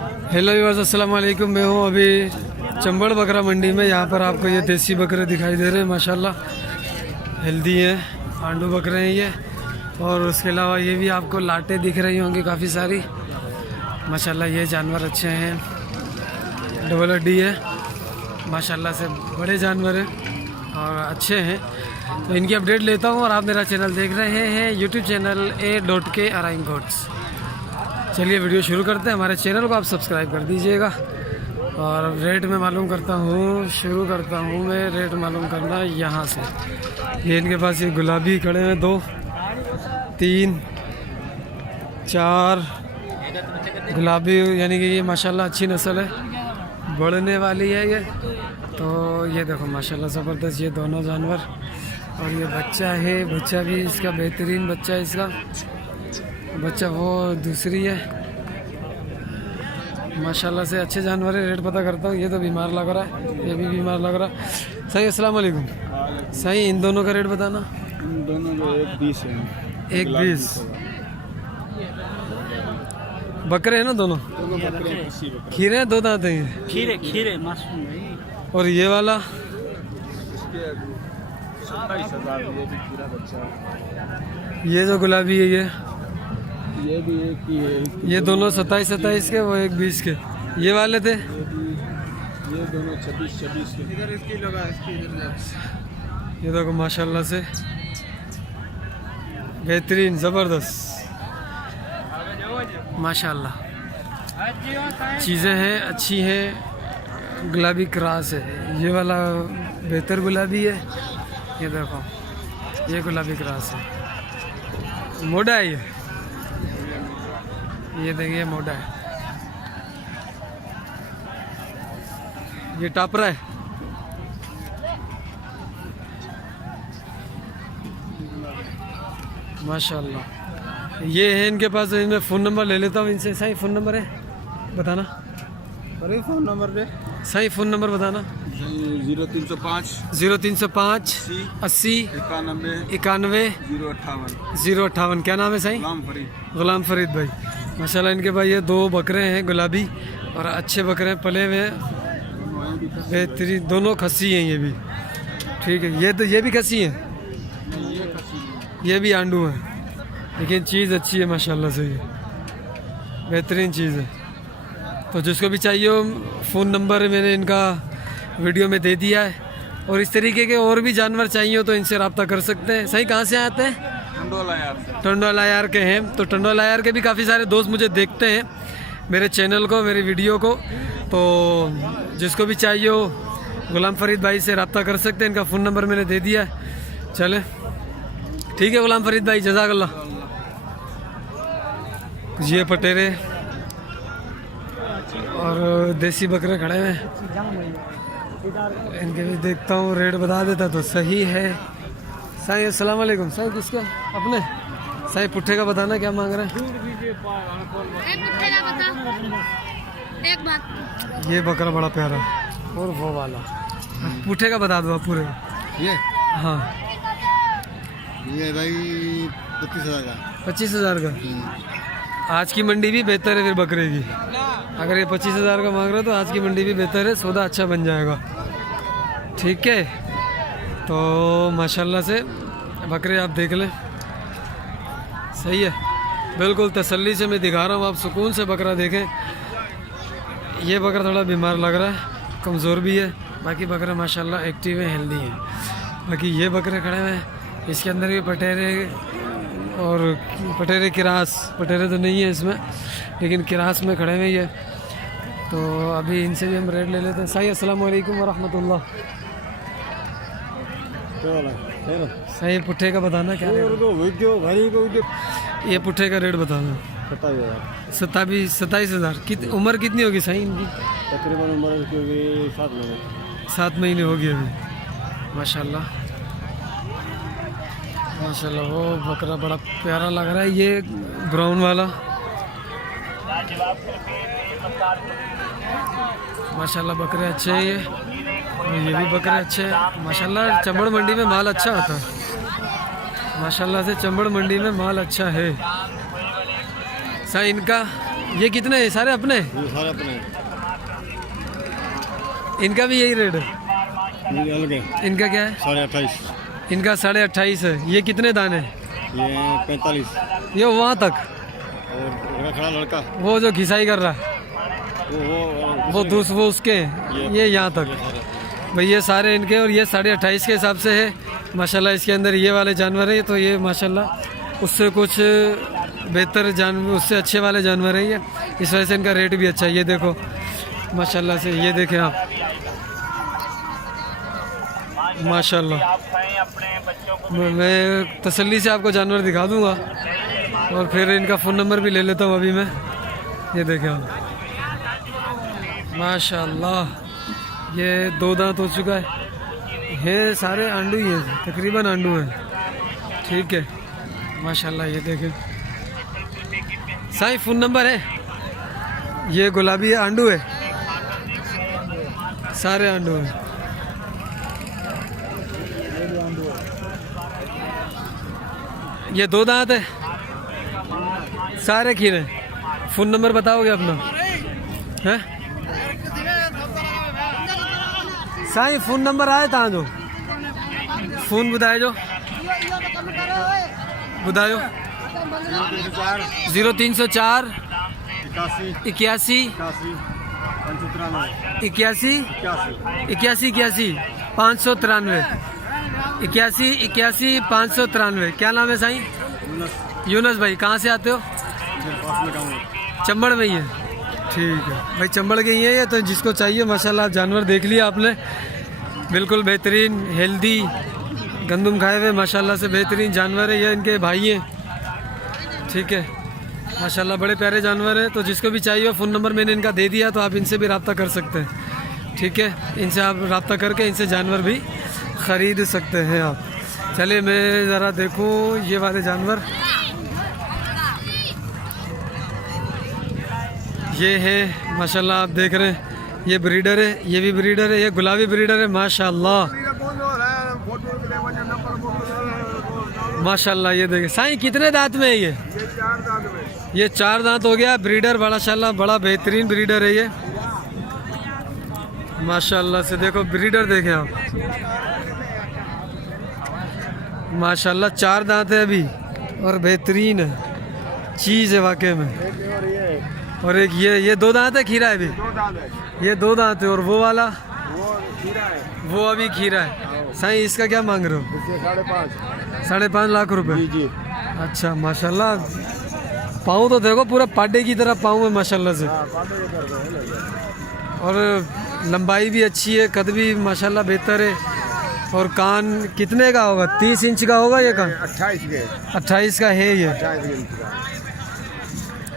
Hello viewers, अस्सलाम वालेकुम। मैं हूँ अभी चंबड़ बकरा मंडी में। यहाँ पर आपको ये देसी बकरे दिखाई दे रहे हैं, माशाल्लाह हेल्दी हैं, आंडू बकरे हैं ये। और उसके अलावा ये भी आपको लाटें दिख रही होंगी काफ़ी सारी, माशाल्लाह ये जानवर अच्छे हैं, डबल हड्डी है, माशाल्लाह से बड़े जानवर हैं और अच्छे हैं। तो इनकी अपडेट लेता हूँ और आप मेरा चैनल देख रहे हैं, यूट्यूब चैनल A.K अराइंग गोट्स। चलिए वीडियो शुरू करते हैं। हमारे चैनल को आप सब्सक्राइब कर दीजिएगा और रेट में मालूम करता हूँ, शुरू करता हूँ मैं रेट मालूम करना यहाँ से। ये इनके पास ये गुलाबी खड़े हैं, 2 3 4 गुलाबी, यानी कि ये माशाल्लाह अच्छी नस्ल है, बढ़ने वाली है ये। तो ये देखो माशाल्लाह ज़बरदस्त ये दोनों जानवर। और ये बच्चा है, बच्चा भी इसका बेहतरीन बच्चा है, इसका बच्चा वो दूसरी है, माशाल्लाह से अच्छे जानवर है। रेट पता करता हूँ। ये तो बीमार लग रहा है, ये भी बीमार लग रहा है। सही, अस्सलाम वालेकुम। सही, इन दोनों का रेट बताना। इन दोनों को 1.20 है। 1.20 बकरे हैं ना दोनों? खीरे हैं, 2 दांत हैं ये? खीरे खीरे मासूम भाई। और ये वाला 27,000 ये भी पूरा बच्चा है। ये जो गुलाबी है ये भी एक ही है। ये दोनों 27 के, वो 1.20 के। ये वाले थे, ये दोनों 26 के। इधर इसकी लगा, इसकी इधर। ये देखो माशाल्लाह से बेहतरीन ज़बरदस्त माशाल्लाह चीज़ें हैं, अच्छी हैं। गुलाबी क्रास है, ये वाला बेहतर गुलाबी है। ये देखो ये गुलाबी क्रास है, मोटा है ये देखिए मोटा है। ये टापरा है, माशाल्लाह। ये है इनके पास, इनमें फ़ोन नंबर ले लेता हूँ इनसे। सही फ़ोन नंबर है बताना। अरे फ़ोन नंबर दे। सही फ़ोन नंबर बताना। 0305 0305 80 91 058। क्या नाम है सही? गुलाम फरीद भाई। माशाल्लाह इनके भाई ये 2 बकरे हैं गुलाबी और अच्छे बकरे हैं, पले हुए हैं, बेहतरीन। दोनों खस्सी हैं ये भी, ठीक है। ये भी खस्सी हैं, ये भी आंडू हैं, लेकिन चीज़ अच्छी है माशाल्लाह से, ये बेहतरीन चीज़ है। तो जिसको भी चाहिए हो, फ़ोन नंबर मैंने इनका वीडियो में दे दिया है। और इस तरीके के और भी जानवर चाहिए हो तो इनसे रब्ता कर सकते हैं। सही, कहाँ से आते हैं? टंडोला यार के हैं। तो टंडोला यार के भी काफ़ी सारे दोस्त मुझे देखते हैं, मेरे चैनल को, मेरी वीडियो को। तो जिसको भी चाहिए हो गुलाम फरीद भाई से रब्ता कर सकते हैं। इनका फ़ोन नंबर मैंने दे दिया है। चले ठीक है गुलाम फरीद भाई, जज़ाकल्लाह। ये पटेरे और देसी बकरे खड़े हैं, इनके भी देखता हूँ, रेट बता देता तो सही है। साईं अस्सलाम वालेकुम। साईं किसका? अपने साईं पुट्ठे का बताना क्या मांग रहे हैं? एक बात, ये बकरा बड़ा प्यारा है और वो वाला पुट्ठे का बता दो आप पूरे। ये हाँ, ये भाई 25,000 का। 25,000 का। आज की मंडी भी बेहतर है फिर बकरे की। अगर ये 25,000 का मांग रहे हो तो आज की मंडी भी बेहतर है, सौदा अच्छा बन जाएगा, ठीक है। तो माशाल्लाह से बकरे आप देख लें, सही है, बिल्कुल तसल्ली से मैं दिखा रहा हूँ, आप सुकून से बकरा देखें। ये बकरा थोड़ा बीमार लग रहा है, कमज़ोर भी है, बाकी बकरे माशाल्लाह एक्टिव है, हेल्दी है। बाकी ये बकरे खड़े हुए हैं, इसके अंदर भी पटेरे और पटेरे किरास, पटेरे तो नहीं है इसमें, लेकिन किरास में खड़े हुए ये। तो अभी इनसे भी हम रेट ले लेते हैं। सही, अस्सलाम वालेकुम वरहमतुल्लाह। सही, पुट्ठे का बताना क्या रेट? ये पुट्ठे का रेट बताना। 27,000। उम्र कितनी होगी सही इनकी? तकरीबन उम्र 7 महीने होगी अभी। माशाल्लाह माशाल्लाह, वो बकरा बड़ा प्यारा लग रहा है, ये ब्राउन वाला माशाल्लाह। बकरे अच्छे हैं ये भी बकरे अच्छे हैं माशाल्लाह। चंबड़ मंडी में माल अच्छा आता है माशाल्लाह से, चंबड़ मंडी में माल अच्छा है। सर इनका ये कितने हैं? सारे अपने? ये सारे अपने इनका भी यही रेट है? ये अलग है, इनका क्या है? 28.5। इनका 28.5 है। ये कितने दाने? ये 45। ये वहाँ तक, और खड़ा लड़का वो जो घिसाई कर रहा है वो उसके हैं। ये यहाँ तक भाई, ये सारे इनके। और ये 28.5 के हिसाब से है माशाल्लाह। इसके अंदर ये वाले जानवर है, तो ये माशाल्लाह उससे कुछ बेहतर जानवर, उससे अच्छे वाले जानवर हैं ये, इस वजह से इनका रेट भी अच्छा है। ये देखो माशाल्लाह से, ये देखें आप माशाल्लाह। मैं तसल्ली से आपको जानवर दिखा दूंगा और फिर इनका फ़ोन नंबर भी ले लेता हूँ अभी मैं। ये देखें आप माशाल्लाह, ये 2 दांत हो चुका है। ये सारे आंडू ही हैं, तकरीबन आंडू हैं। ठीक है माशाल्लाह। ये देखें साईं, फ़ोन नंबर है? ये गुलाबी आंडू है, सारे आंडू हैं। ये 2 दांत है, सारे खीरे। फ़ोन नंबर बताओगे अपना? है साईं, फ़ोन नंबर आए तव्हांजो? फ़ोन ॿुधाइजो, ॿुधायो। 0304 81 81 593 81 593। क्या नाम है साईं? यूनस भाई। कहाँ से आते हो? चंबड़ में ही है। ठीक है भाई, चंबड़ के ही है ये। तो जिसको चाहिए माशाल्लाह, जानवर देख लिया आपने, बिल्कुल बेहतरीन हेल्दी गंदम खाए हुए माशाल्लाह से बेहतरीन जानवर है। ये इनके भाई हैं। ठीक है माशाल्लाह, बड़े प्यारे जानवर हैं। तो जिसको भी चाहिए, फ़ोन नंबर मैंने इनका दे दिया, तो आप इनसे भी रब्ता कर सकते हैं। ठीक है, इनसे आप रब्ता करके इनसे जानवर भी ख़रीद सकते हैं आप। चलिए मैं ज़रा देखूँ ये वाले जानवर। ये है माशाल्लाह, आप देख रहे हैं, ये ब्रीडर है, ये भी ब्रीडर है। ये गुलाबी ब्रीडर है माशाल्लाह माशाल्लाह। ये देखें साईं, कितने दांत में है ये? ये 4 दांत हो गया। ब्रीडर माशाल्लाह बड़ा बेहतरीन ब्रीडर है ये माशाल्लाह से। देखो ब्रीडर देखें आप माशाल्लाह, 4 दांत है अभी और बेहतरीन है चीज़ है वाकई में। और एक ये 2 दांत है, खीरा है अभी? ये 2 दांत है। और वो वाला? वो अभी खीरा है। साईं, इसका क्या मांग रहे हो? 5.5 लाख रुपए। अच्छा माशाल्लाह, पाँव तो देखो पूरा पाडे की तरह पाँव है माशाल्लाह से। और लंबाई भी अच्छी है, कद भी माशाल्लाह बेहतर है। और कान कितने का होगा? 30 इंच का होगा ये कान? 28 का है ये।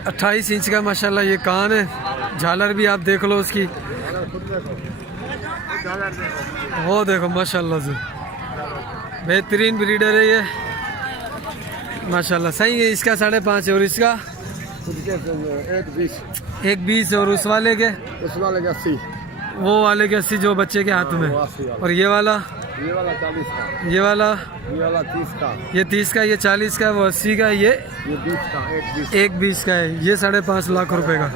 28 इंच का माशाल्लाह ये कान है। झालर भी आप देख लो उसकी, वो देखो माशाल्लाह से बेहतरीन ब्रीडर है ये माशाल्लाह। सही है। इसका 5.5 है और इसका 1.20। और उस वाले के? 80। वो वाले के 80 जो बच्चे के हाथ में। और ये वाला? 40 का। ये वाला? 30 का। ये 30 का, ये 40 का, वो 80 का, ये 20 का। 1.20 का है। ये 5.5 लाख रुपए का।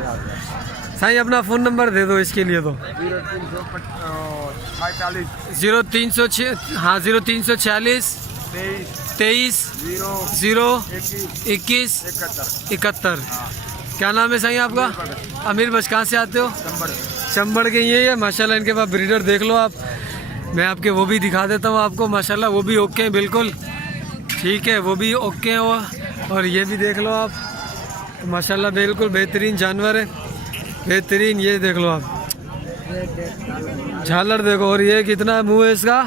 साईं अपना फ़ोन नंबर दे दो इसके लिए। तो 0346 हाँ 0346 23 0 21 71। क्या नाम है साईं आपका? अमीर बस। कहाँ से आते हो? चंबड़ के। ये है माशाल्लाह। इनके पास ब्रीडर देख लो आप, मैं आपके वो भी दिखा देता हूँ आपको माशाल्लाह। वो भी ओके हैं बिल्कुल। ठीक है, वो भी ओके हैं वो। और ये भी देख लो आप माशाल्लाह, बिल्कुल बेहतरीन जानवर है, बेहतरीन। ये देख लो आप, झालर देखो। और ये कितना मुंह है इसका?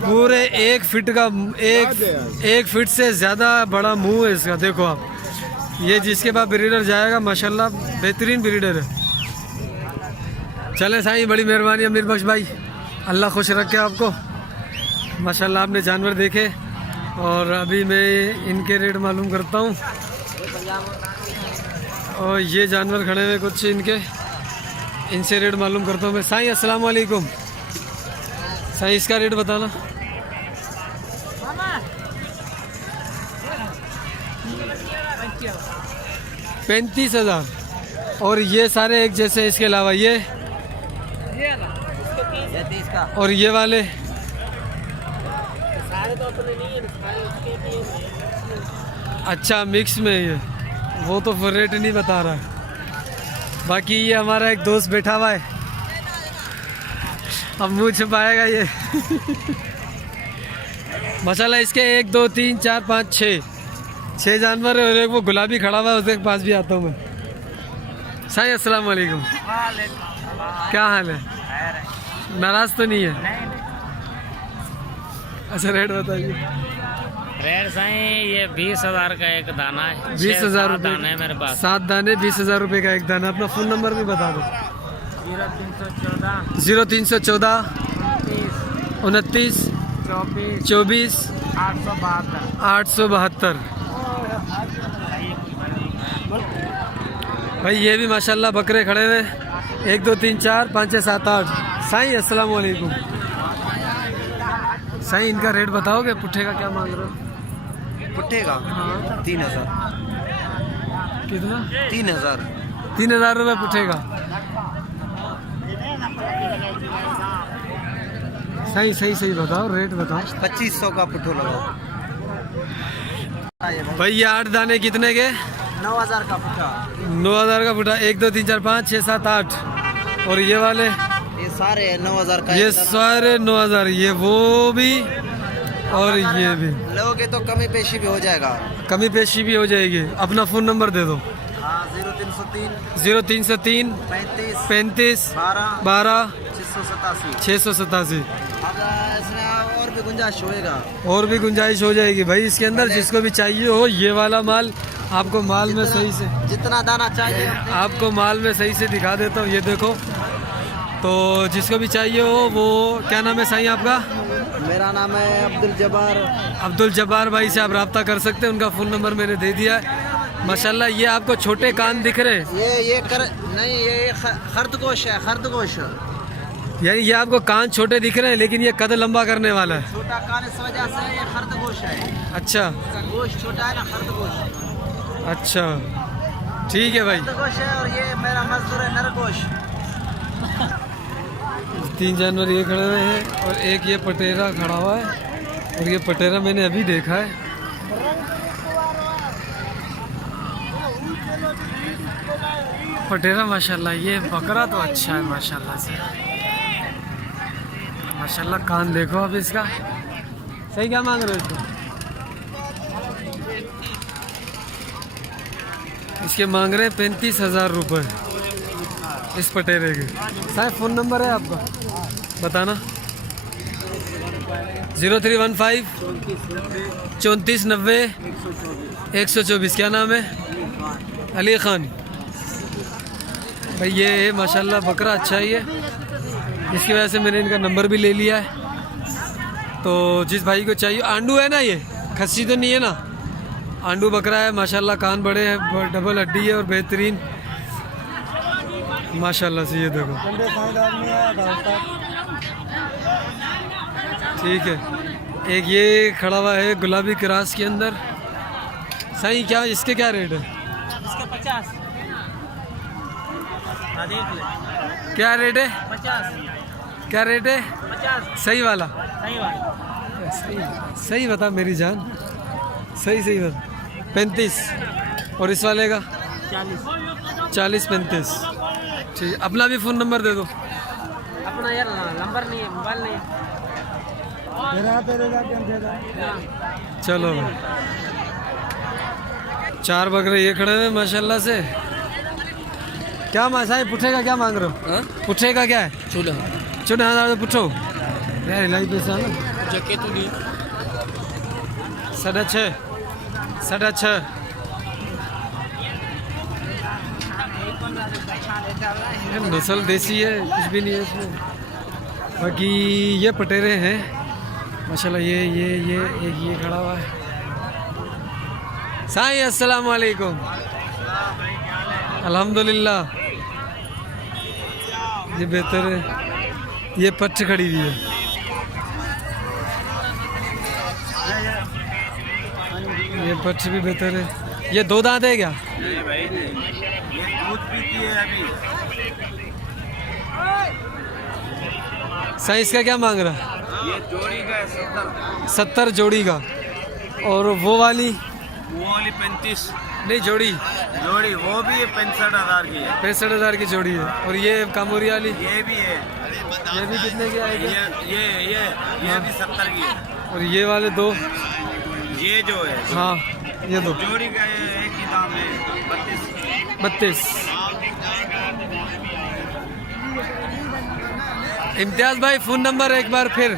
पूरे 1 फीट का, 1 फीट से ज़्यादा बड़ा मुंह है इसका। देखो आप, ये जिसके पास ब्रीडर जाएगा माशाल्लाह बेहतरीन ब्रीडर है। चले साईं, बड़ी मेहरबानी अमीर बख्श भाई, अल्लाह खुश रखे आपको माशाल्लाह। आपने जानवर देखे और अभी मैं इनके रेट मालूम करता हूँ। और ये जानवर खड़े हुए कुछ इनके, इनसे रेट मालूम करता हूँ मैं। साईं अस्सलाम वालेकुम। साईं इसका रेट बताना। 35,000। और ये सारे एक जैसे, इसके अलावा ये और ये वाले अच्छा मिक्स में ये, वो तो फिर रेट नहीं बता रहा है। बाकी ये हमारा एक दोस्त बैठा हुआ है, अब मुँह छुपाएगा ये माशाल्लाह इसके 1 2 3 4 5 6 जानवर है और एक वो गुलाबी खड़ा हुआ है, उसके पास भी आता हूँ मैं। साईं अस्सलाम वालेकुम, क्या हाल है? नाराज तो नहीं है? अच्छा रेट बताइए। रेट साईं ये 20,000 का एक दाना है। 20,000 दाने रुपये है मेरे पास। 7 दाने 20,000 रुपये का एक दाना। अपना फ़ोन नंबर भी बता दो। 0314 29 24 872। भाई ये भी माशाल्लाह बकरे खड़े हुए, 1 2 3 4 5 6 7 8। साईं अस्सलाम वालेकुम। साईं इनका रेट बताओगे? पुट्ठे का क्या मांग रहे हो? पुट्ठे का 3,000। कितना? 3,000। 3,000 रुपये पुट्ठे का। सही बताओ, रेट बताओ। 2500 का पुट्ठो लगाओ। भाई ये 8 दाने कितने के? 9,000 का पुट्ठा। 9,000 का पुट्ठा। 1 2 3 4 5 6 7 8। और ये वाले? ये सारे 9,000 का। ये सारे 9,000। ये वो भी और ये भी। लोगे तो कमी पेशी भी हो जाएगा। कमी पेशी भी हो जाएगी। अपना फ़ोन नंबर दे दो। 0303 0303 35 12 687। अब इसमें और भी गुंजाइश होएगा। और भी गुंजाइश हो जाएगी भाई इसके अंदर। जिसको भी चाहिए हो ये वाला माल, आपको माल में सही से, जितना दाना चाहिए आपको माल में सही से दिखा देता हूँ। ये देखो, तो जिसको भी चाहिए हो वो, क्या नाम है साईं आपका? मेरा नाम है अब्दुल जब्बार। अब्दुल जब्बार भाई से आप रब्ता कर सकते हैं। उनका फ़ोन नंबर मैंने दे दिया है। माशाल्लाह ये आपको छोटे कान दिख रहे हैं? ये खरदगोश है, खरदगोश। यानी ये आपको कान छोटे दिख रहे हैं, लेकिन ये कद लंबा करने वाला है। छोटा कान इस वजह से ये खरदगोश है। अच्छा, गोश्त छोटा है ना, खरदगोश। अच्छा ठीक है भाई। खरदगोश है और ये मेरा मजदूर है नरगोश। 3 जानवर ये खड़े हुए हैं और एक ये पटेरा खड़ा हुआ है। और ये पटेरा मैंने अभी देखा है। पटेरा माशाल्लाह, ये बकरा तो अच्छा है माशाल्लाह से। माशाल्लाह कान देखो अब इसका। सही क्या मांग रहे हो इसको? इसके मांग रहे हैं 35,000 रुपये इस पटेरे के। साहब फ़ोन नंबर है आपका बताना। 0315 34 90 124। क्या नाम है? अली खान। भाई ये है माशाल्लाह बकरा अच्छा ही है, इसकी वजह से मैंने इनका नंबर भी ले लिया है। तो जिस भाई को चाहिए, आंडू है ना, ये खस्सी तो नहीं है ना? आंडू बकरा है माशाल्लाह, कान बड़े हैं, डबल हड्डी है और बेहतरीन माशाल्लाह से। ये देखो ठीक है। एक ये खड़ा हुआ है गुलाबी क्रास के अंदर। सही क्या इसके क्या रेट है? इसके 50। क्या रेट है? 50। क्या रेट है? 50। सही वाला? सही बात। सही बता मेरी जान, सही बता। 35। और इस वाले का? 40 35। ठीक है। अपना भी फ़ोन नंबर दे दो। अपना यार नंबर नहीं है, मोबाइल नहीं है। चलो भाई, 4 बकरे ये खड़े हुए माशाल्लाह से। क्या साहब पुट्ठे का क्या मांग रहे हो? पुट्ठे का क्या है? 14,000 पुट्ठो यार, इलाही पैसा ना। 6.5 नस्ल देसी है, कुछ भी नहीं है इसमें। बाकी ये पटेरे हैं माशाल्लाह। ये एक ये खड़ा हुआ है। साईं अस्सलाम वालेकुम। अल्हम्दुलिल्लाह, ये बेहतर है। ये पट्ट खड़ी हुई है। ये पट्ट भी बेहतर है। ये 2 दांत है क्या? नहीं भाई नहीं, ये दूध पीती है अभी। सही इसका क्या मांग रहा है? ये जोड़ी का है 70, 70 जोड़ी का। और वो वाली? वो वाली 35 नहीं जोड़ी, जोड़ी, वो भी 65,000 की है। 65,000 की जोड़ी है। और ये कामोरी वाली? ये भी है, ये भी कितने की आएगी? ये भी 70 की है। और ये वाले 2? ये जो है हाँ ये 2। जोड़ी का एक ही दाम है 32। 32। इम्तियाज भाई फ़ोन नंबर एक बार फिर?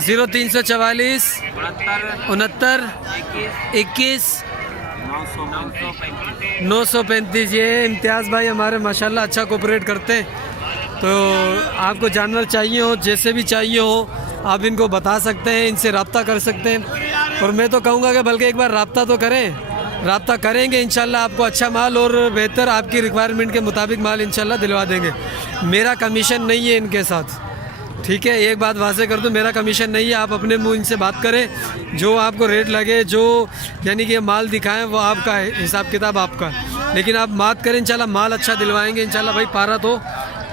0344 69 21 935। ये इम्तियाज़ भाई हमारे माशाल्लाह अच्छा कोऑपरेट करते हैं। तो आपको जानवर चाहिए हो, जैसे भी चाहिए हो, आप इनको बता सकते हैं, इनसे रब्ता कर सकते हैं। और मैं तो कहूँगा कि बल्कि एक बार रब्ता तो करें, रब्ता करेंगे इंशाल्लाह आपको अच्छा माल और बेहतर आपकी रिक्वायरमेंट के मुताबिक माल इंशाल्लाह दिलवा देंगे। मेरा कमीशन नहीं है इनके साथ, ठीक है, एक बात वाज़े कर दूं, मेरा कमीशन नहीं है। आप अपने मुंह इनसे बात करें, जो आपको रेट लगे, जो यानी कि माल दिखाएं वो आपका है, हिसाब किताब आपका है। लेकिन आप बात करें इंशाल्लाह माल अच्छा दिलवाएंगे इंशाल्लाह भाई। पारा तो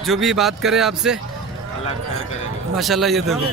जो भी बात करे आपसे माशाल्लाह। ये देखो,